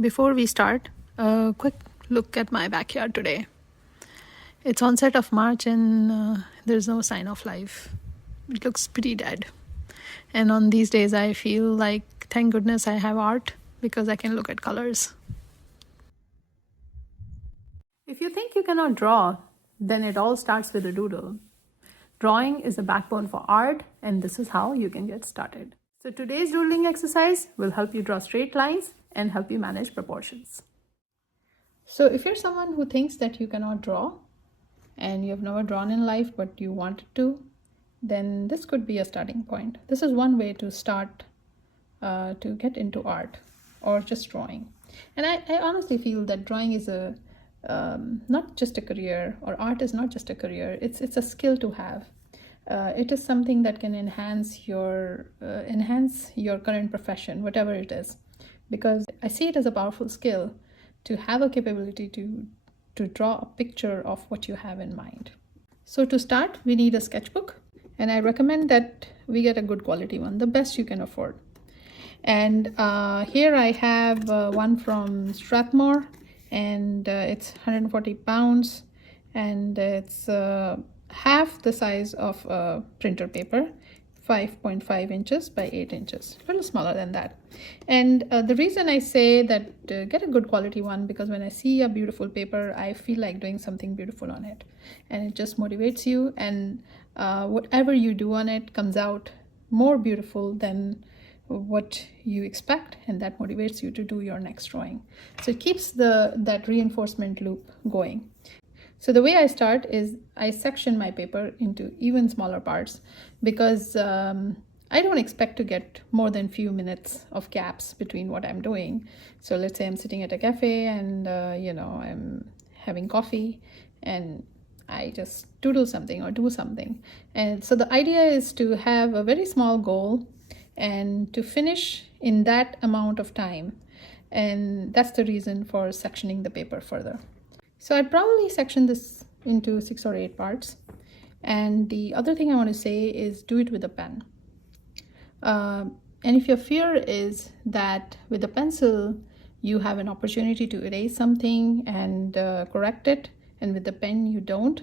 Before we start, a quick look at my backyard today. It's onset of March and there's no sign of life. It looks pretty dead. And on these days, I feel like, thank goodness I have art because I can look at colors. If you think you cannot draw, then it all starts with a doodle. Drawing is the backbone for art, and this is how you can get started. So today's doodling exercise will help you draw straight lines and help you manage proportions. So if you're someone who thinks that you cannot draw and you've never drawn in life but you wanted to, then this could be a starting point. This is one way to start to get into art or just drawing. And I honestly feel that drawing is a not just a career, or art is not just a career. It's a skill to have. It is something that can enhance your current profession, whatever it is, because I see it as a powerful skill to have a capability to draw a picture of what you have in mind. So to start, we need a sketchbook, and I recommend that we get a good quality one, the best you can afford. And here I have one from Strathmore, and it's 140 pounds, and it's half the size of a printer paper, 5.5 inches by 8 inches, a little smaller than that. And the reason I say that get a good quality one, because when I see a beautiful paper, I feel like doing something beautiful on it, and it just motivates you, and whatever you do on it comes out more beautiful than what you expect, and that motivates you to do your next drawing. So it keeps that reinforcement loop going. So the way I start is I section my paper into even smaller parts, because I don't expect to get more than few minutes of gaps between what I'm doing. So let's say I'm sitting at a cafe and I'm having coffee and I just doodle something or do something. And so the idea is to have a very small goal and to finish in that amount of time. And that's the reason for sectioning the paper further. So I'd probably section this into 6 or 8 parts. And the other thing I want to say is do it with a pen. And if your fear is that with a pencil, you have an opportunity to erase something and correct it, and with the pen you don't,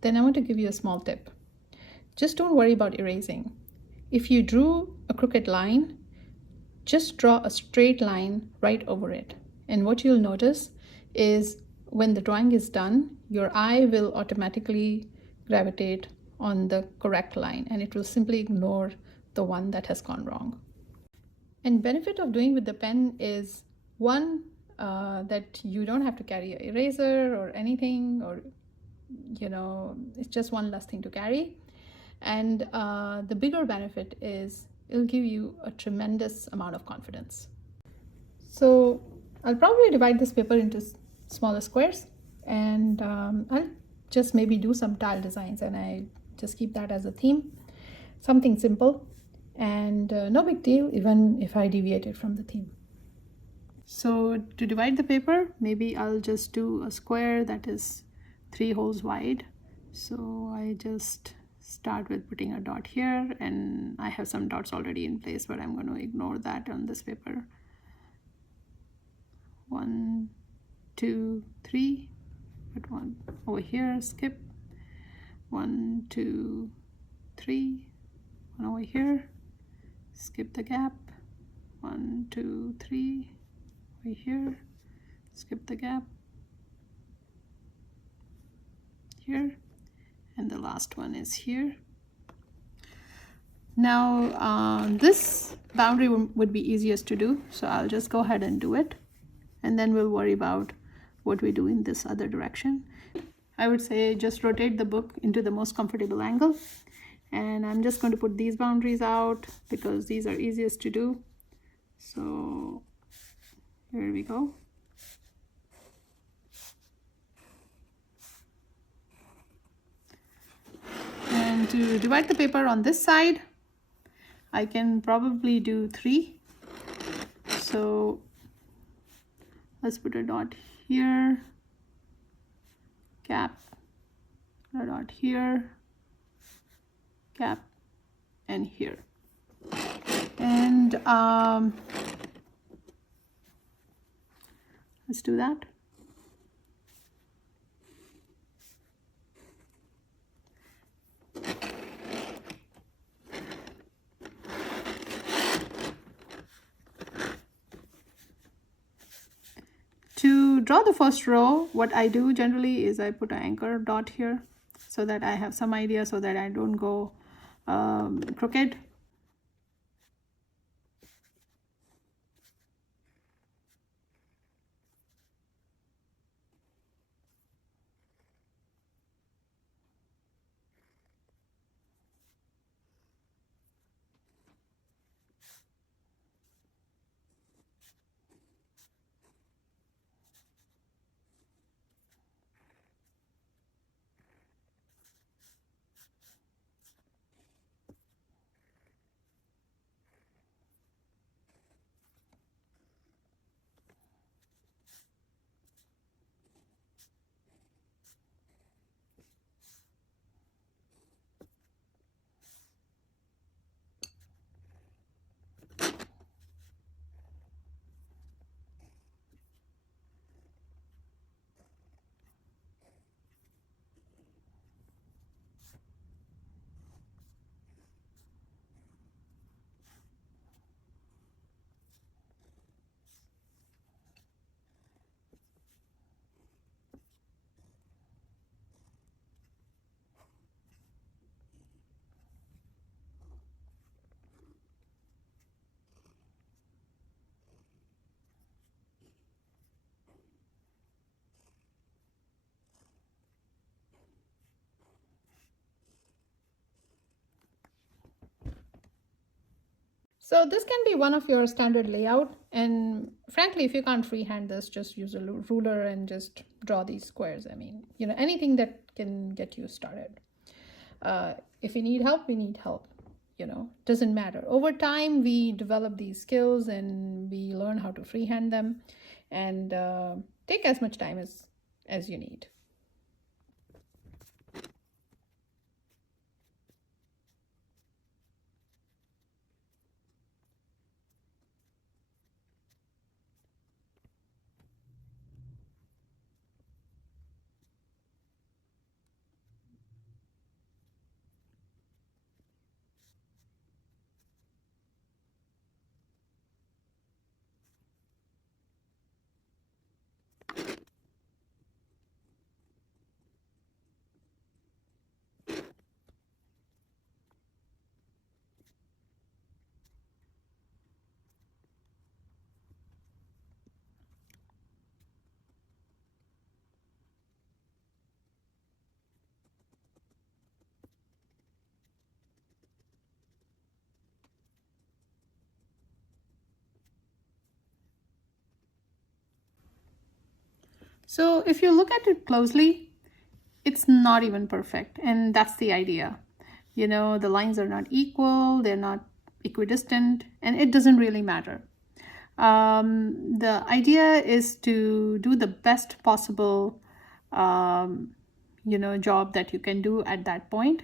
then I want to give you a small tip. Just don't worry about erasing. If you drew a crooked line, just draw a straight line right over it. And what you'll notice is when the drawing is done, your eye will automatically gravitate on the correct line, and it will simply ignore the one that has gone wrong. And benefit of doing with the pen is, one, that you don't have to carry an eraser or anything, or it's just one less thing to carry. And the bigger benefit is it'll give you a tremendous amount of confidence. So I'll probably divide this paper into smaller squares, and I'll just maybe do some tile designs, and I just keep that as a theme, something simple, and no big deal even if I deviate it from the theme. So to divide the paper, maybe I'll just do a square that is 3 holes wide. So I just start with putting a dot here, and I have some dots already in place, but I'm going to ignore that on this paper. 1, 2, 3, put one over here, skip. 1, 2, 3, one over here, skip the gap. 1, 2, 3, over here, skip the gap. Here. And the last one is here. Now this boundary would be easiest to do, so I'll just go ahead and do it, and then we'll worry about what we do in this other direction. I would say just rotate the book into the most comfortable angle, and I'm just going to put these boundaries out because these are easiest to do. So here we go. And to divide the paper on this side, I can probably do 3. So let's put a dot here, gap, a dot here, gap, and here. And Let's do that. To draw the first row, what I do generally is I put an anchor dot here so that I have some idea, so that I don't go crooked. So this can be one of your standard layout, and frankly, if you can't freehand this, just use a ruler and just draw these squares. I mean, anything that can get you started. If we need help, we need help. Doesn't matter. Over time, we develop these skills and we learn how to freehand them, and take as much time as you need. So if you look at it closely, it's not even perfect, and that's the idea. The lines are not equal, they're not equidistant, and it doesn't really matter. The idea is to do the best possible job that you can do at that point.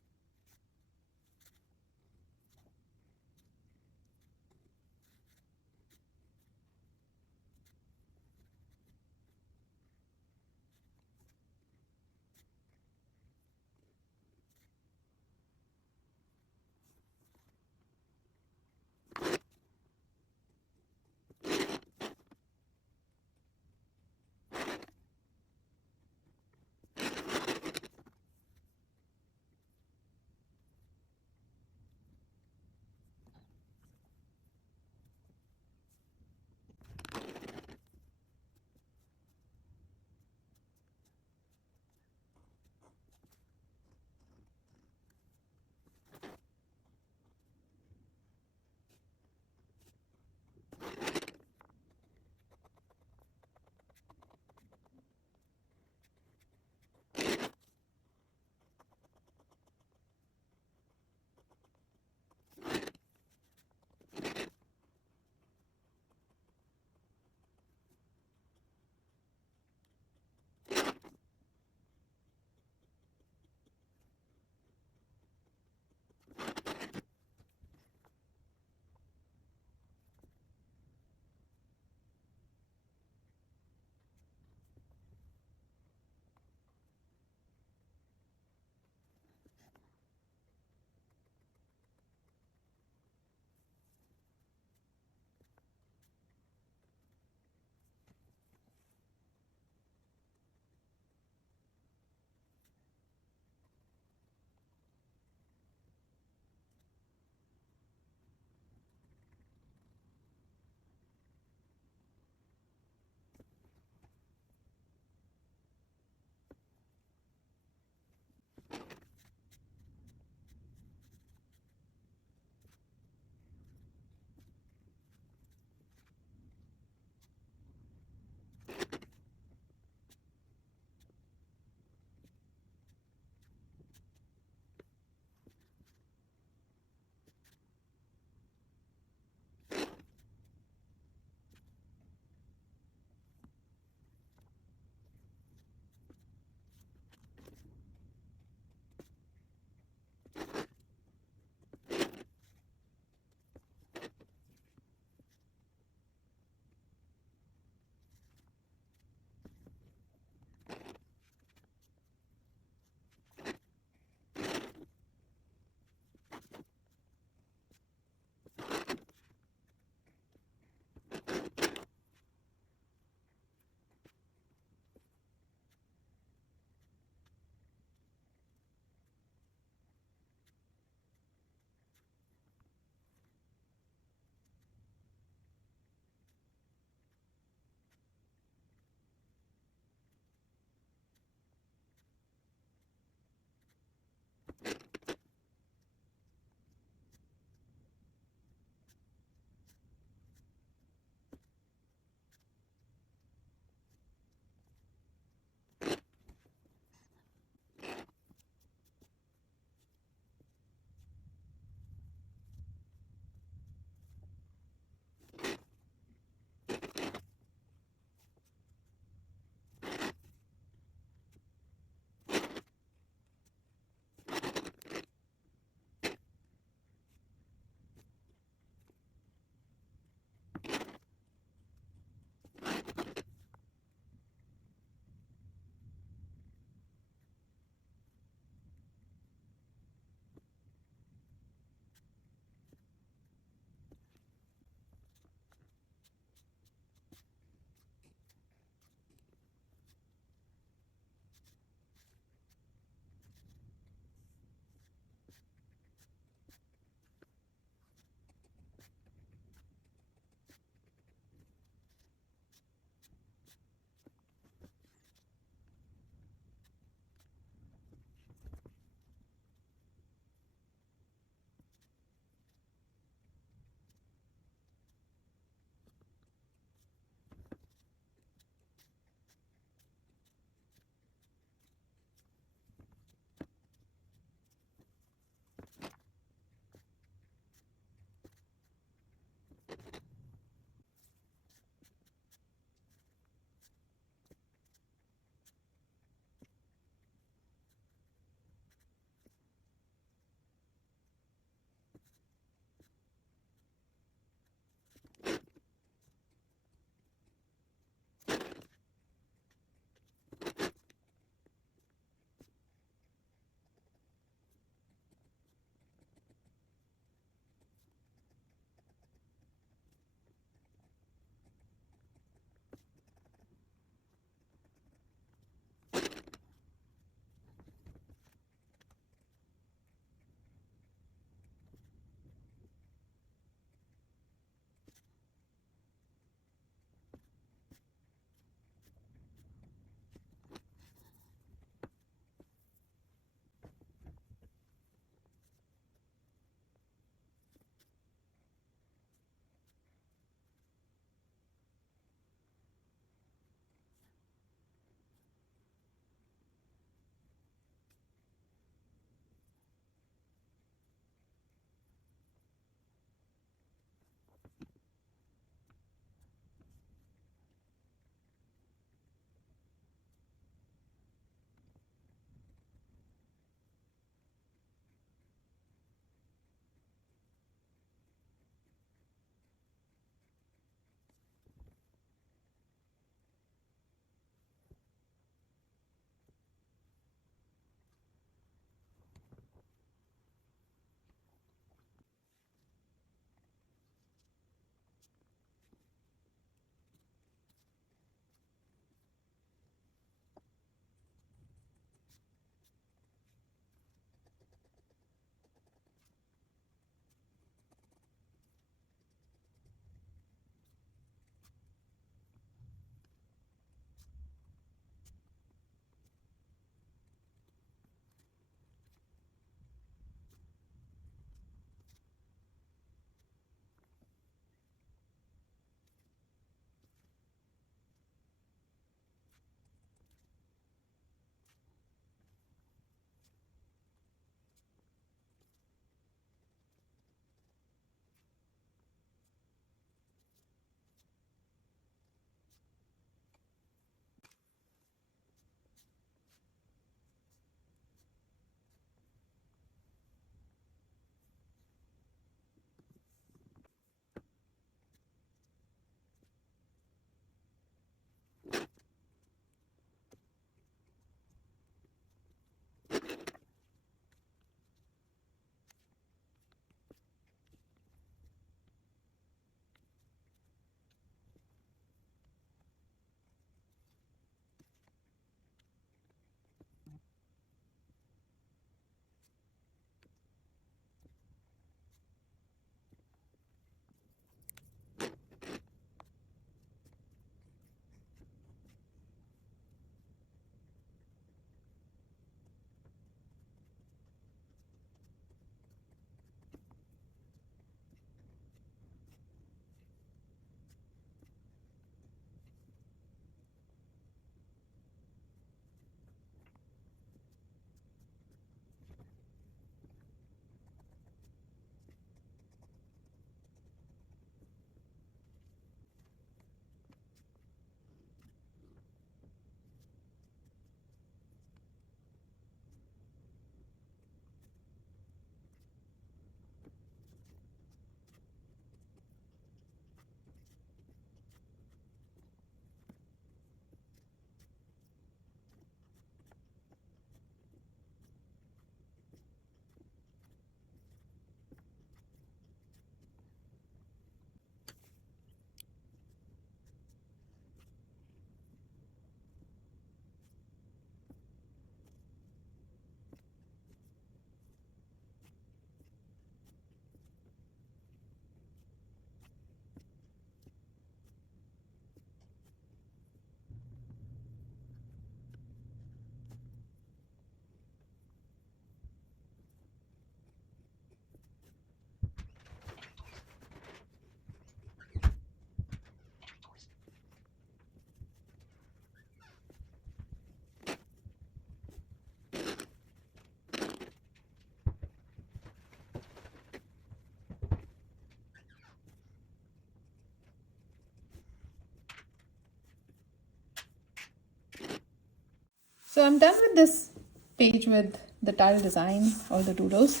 So I'm done with this page with the tile design or the doodles.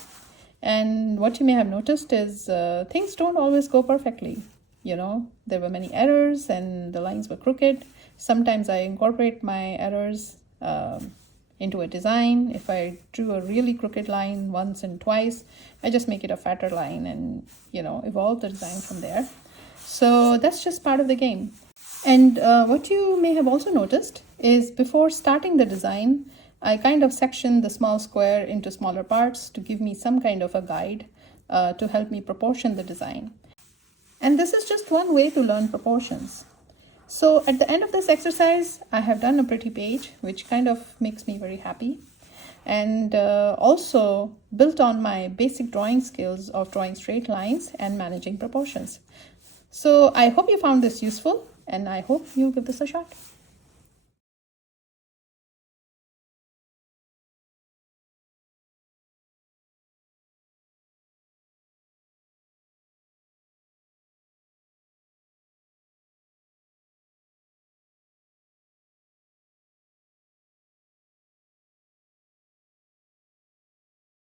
And what you may have noticed is things don't always go perfectly. You know, there were many errors and the lines were crooked. Sometimes I incorporate my errors into a design. If I drew a really crooked line once and twice, I just make it a fatter line and, you know, evolve the design from there. So that's just part of the game. And what you may have also noticed is before starting the design, I kind of section the small square into smaller parts to give me some kind of a guide to help me proportion the design. And this is just one way to learn proportions. So at the end of this exercise, I have done a pretty page, which kind of makes me very happy. And also built on my basic drawing skills of drawing straight lines and managing proportions. So I hope you found this useful, and I hope you give this a shot.